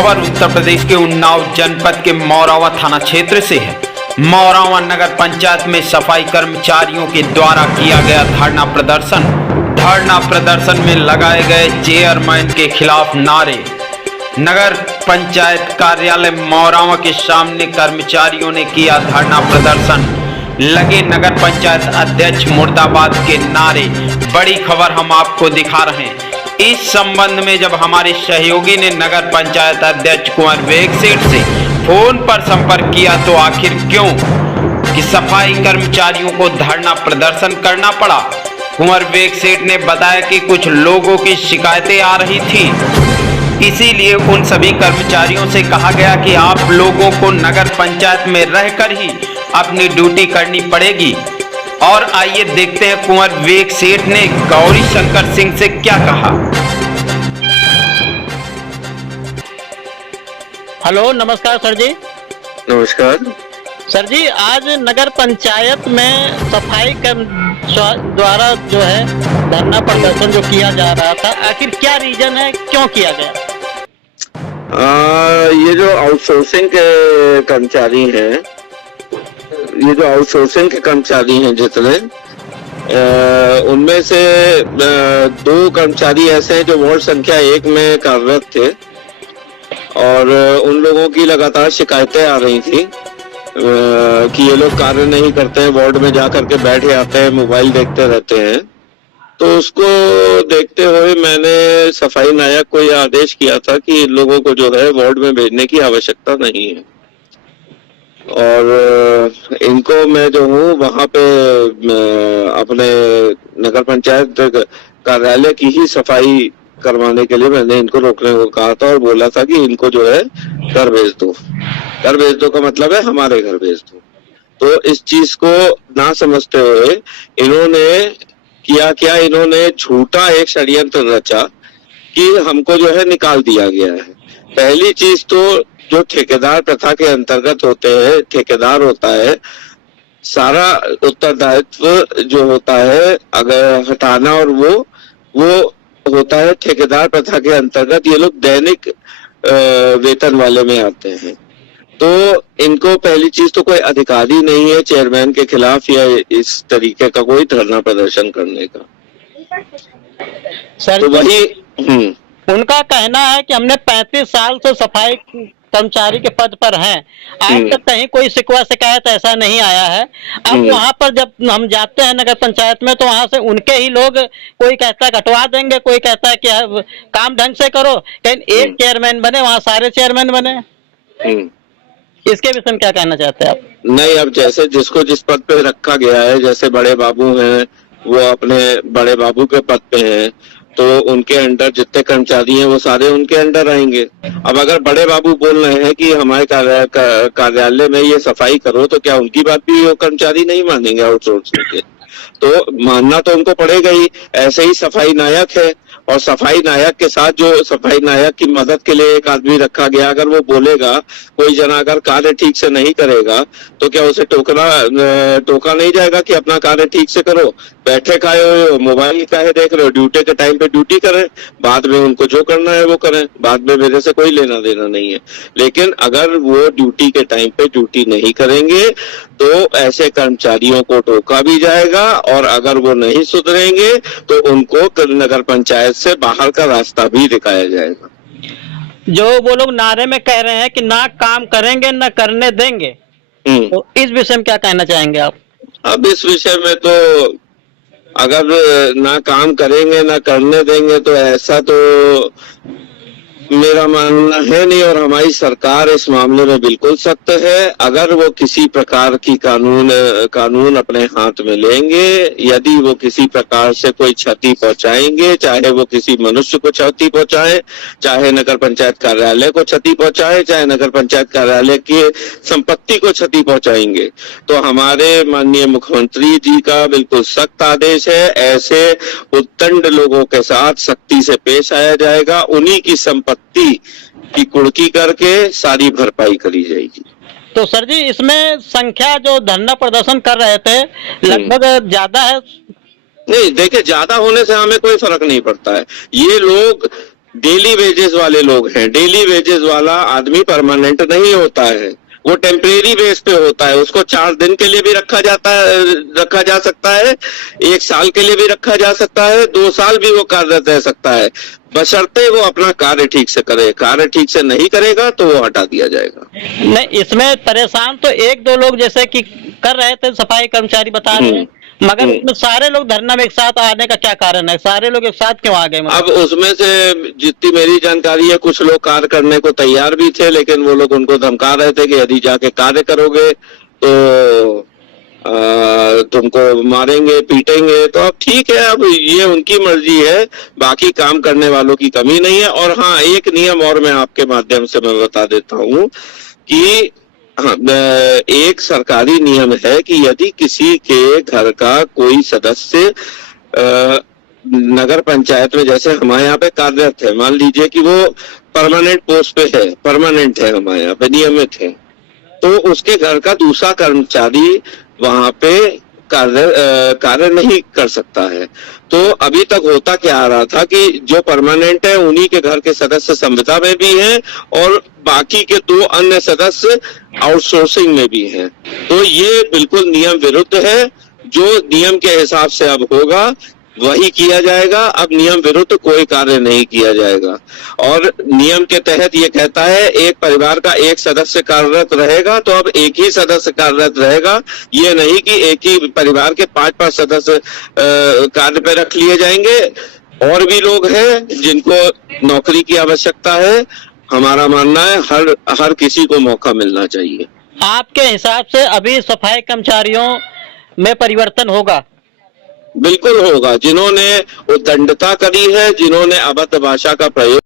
खबर उत्तर प्रदेश के उन्नाव जनपद के मौरावा थाना क्षेत्र से है। मौरावा नगर पंचायत में सफाई कर्मचारियों के द्वारा किया गया धरना प्रदर्शन में लगाए गए चेयरमैन के खिलाफ नारे। नगर पंचायत कार्यालय मौरावा के सामने कर्मचारियों ने किया धरना प्रदर्शन, लगे नगर पंचायत अध्यक्ष मुर्दाबाद के नारे। बड़ी खबर हम आपको दिखा रहे हैं। इस संबंध में जब हमारे सहयोगी ने नगर पंचायत अध्यक्ष कुंवर वेग सेठ से फोन पर संपर्क किया तो आखिर क्यों कि सफाई कर्मचारियों को धरना प्रदर्शन करना पड़ा। कुंवर वेग सेठ ने बताया कि कुछ लोगों की शिकायतें आ रही थी, इसीलिए उन सभी कर्मचारियों से कहा गया कि आप लोगों को नगर पंचायत में रहकर ही अपनी ड्यूटी करनी पड़ेगी। और आइए देखते हैं कुंवर वेग सेठ ने गौरी शंकर सिंह से क्या कहा। हेलो, नमस्कार सर जी। नमस्कार सर जी, आज नगर पंचायत में सफाई द्वारा जो है धरना प्रदर्शन जो किया जा रहा था, आखिर क्या रीजन है, क्यों किया गया? ये जो आउटसोर्सिंग के कर्मचारी हैं, जितने उनमें से 2 कर्मचारी ऐसे हैं जो वार्ड संख्या 1 में कार्यरत थे और उन लोगों की लगातार शिकायतें आ रही थी कि ये लोग कार्य नहीं करते हैं, वार्ड में जा करके बैठ जाते हैं, मोबाइल देखते रहते हैं। तो उसको देखते हुए मैंने सफाई नायक को यह आदेश किया था कि इन लोगों को जो है वार्ड में भेजने की आवश्यकता नहीं है और इनको मैं जो हूँ वहाँ पे अपने नगर पंचायत कार्यालय की ही सफाई करवाने के लिए मैंने इनको रोकने को कहा था और बोला था कि इनको जो है घर भेज दो। घर भेज दो का मतलब है हमारे घर भेज दो। तो इस चीज को ना समझते हुए इन्होंने झूठा एक षड्यंत्र रचा कि हमको जो है निकाल दिया गया है। पहली चीज तो जो ठेकेदार प्रथा के अंतर्गत होते हैं, ठेकेदार होता है, सारा उत्तरदायित्व जो होता है अगर हटाना और वो होता है ठेकेदार प्रथा के अंतर्गत। ये लोग दैनिक वेतन वाले में आते हैं। तो इनको पहली चीज तो कोई अधिकारी नहीं है चेयरमैन के खिलाफ या इस तरीके का कोई धरना प्रदर्शन करने का। सर, तो वही उनका कहना है कि हमने 35 साल से सफाई कर्मचारी के पद पर हैं, आज तक कहीं कोई शिकवा शिकायत ऐसा नहीं आया है। अब वहाँ पर जब हम जाते हैं नगर पंचायत में तो वहाँ से उनके ही लोग, कोई कहता है घटवा देंगे, कोई कहता है कि काम ढंग से करो, कहीं एक चेयरमैन बने वहाँ सारे चेयरमैन बने। इसके विषय में क्या कहना चाहते हैं आप? नहीं, अब जैसे जिसको जिस पद पे रखा गया है, जैसे बड़े बाबू हैं वो अपने बड़े बाबू के पद पे हैं, तो उनके अंडर जितने कर्मचारी हैं वो सारे उनके अंडर रहेंगे। अब अगर बड़े बाबू बोल रहे हैं कि हमारे कार्यालय में ये सफाई करो, तो क्या उनकी बात भी वो कर्मचारी नहीं मानेंगे आउटसोर्सिंग के? तो मानना तो उनको पड़ेगा ही। ऐसे ही सफाई नायक है और सफाई नायक के साथ जो सफाई नायक की मदद के लिए एक आदमी रखा गया, अगर वो बोलेगा कोई जना अगर कार्य ठीक से नहीं करेगा तो क्या उसे टोका नहीं जाएगा कि अपना कार्य ठीक से करो? बैठे खाए हो, मोबाइल काहे देख रहे हो, ड्यूटी के टाइम पे ड्यूटी करें, बाद में उनको जो करना है वो करें, बाद में मेरे से कोई लेना देना नहीं है। लेकिन अगर वो ड्यूटी के टाइम पे ड्यूटी नहीं करेंगे तो ऐसे कर्मचारियों को टोका भी जाएगा और अगर वो नहीं सुधरेंगे तो उनको नगर पंचायत से बाहर का रास्ता भी दिखाया जाएगा। जो वो लोग नारे में कह रहे हैं कि ना काम करेंगे ना करने देंगे, तो इस विषय में क्या कहना चाहेंगे आप? अब इस विषय में तो अगर ना काम करेंगे ना करने देंगे तो ऐसा तो मेरा मानना है नहीं और हमारी सरकार इस मामले में बिल्कुल सख्त है। अगर वो किसी प्रकार की कानून अपने हाथ में लेंगे, यदि वो किसी प्रकार से कोई क्षति पहुंचाएंगे, चाहे वो किसी मनुष्य को क्षति पहुंचाए, चाहे नगर पंचायत कार्यालय को क्षति पहुंचाए, चाहे नगर पंचायत कार्यालय की संपत्ति को क्षति पहुंचाएंगे, तो हमारे माननीय मुख्यमंत्री जी का बिल्कुल सख्त आदेश है। ऐसे उद्दंड लोगों के साथ सख्ती से पेश आया जाएगा, उन्हीं की संपत्ति की कुर्की करके सारी भरपाई करी जाएगी। तो सर जी, इसमें संख्या जो धरना प्रदर्शन कर रहे थे लगभग ज्यादा है? नहीं, देखिए, ज्यादा होने से हमें कोई फर्क नहीं पड़ता है। ये लोग डेली वेजेस वाले लोग हैं। डेली वेजेस वाला आदमी परमानेंट नहीं होता है, वो टेम्परेरी बेस पे होता है। उसको 4 दिन के लिए भी रखा जा सकता है, 1 साल के लिए भी रखा जा सकता है, 2 साल भी वो कार्यरत रह सकता है, बशर्ते वो अपना कार्य ठीक से करे। कार्य ठीक से नहीं करेगा तो वो हटा दिया जाएगा। नहीं, इसमें परेशान तो 1-2 लोग जैसे कि कर रहे थे, सफाई कर्मचारी बता रहे हैं, मगर उसमें सारे लोग धरना में एक साथ आने का क्या कारण है? सारे लोग एक साथ क्यों आ गए? अब उसमें से जितनी मेरी जानकारी है, कुछ लोग कार्य करने को तैयार भी थे, लेकिन वो लोग उनको धमका रहे थे कि यदि जाके कार्य करोगे तो तुमको मारेंगे, पीटेंगे। तो अब ठीक है, अब ये उनकी मर्जी है, बाकी काम करने वालों की कमी नहीं है। और हाँ, एक नियम और मैं आपके माध्यम से मैं बता देता हूँ कि हाँ, एक सरकारी नियम है कि यदि किसी के घर का कोई सदस्य नगर पंचायत में, जैसे हमारे यहाँ पे कार्यरत है, मान लीजिए कि वो परमानेंट पोस्ट पे है, परमानेंट है, हमारे यहाँ पे नियमित है, तो उसके घर का दूसरा कर्मचारी वहां पे कार्य नहीं कर सकता है। तो अभी तक होता क्या आ रहा था कि जो परमानेंट है उन्हीं के घर के सदस्य संविदा में भी हैं और बाकी के 2 अन्य सदस्य आउटसोर्सिंग में भी हैं। तो ये बिल्कुल नियम विरुद्ध है। जो नियम के हिसाब से अब होगा वही किया जाएगा। अब नियम विरुद्ध कोई कार्य नहीं किया जाएगा। और नियम के तहत ये कहता है एक परिवार का एक सदस्य कार्यरत रहेगा, तो अब एक ही सदस्य कार्यरत रहेगा। ये नहीं कि एक ही परिवार के 5-5 सदस्य कार्य पे रख लिए जाएंगे। और भी लोग हैं जिनको नौकरी की आवश्यकता है। हमारा मानना है हर किसी को मौका मिलना चाहिए। आपके हिसाब से अभी सफाई कर्मचारियों में परिवर्तन होगा? बिल्कुल होगा। जिन्होंने उद्दंडता करी है, जिन्होंने अभद्र भाषा का प्रयोग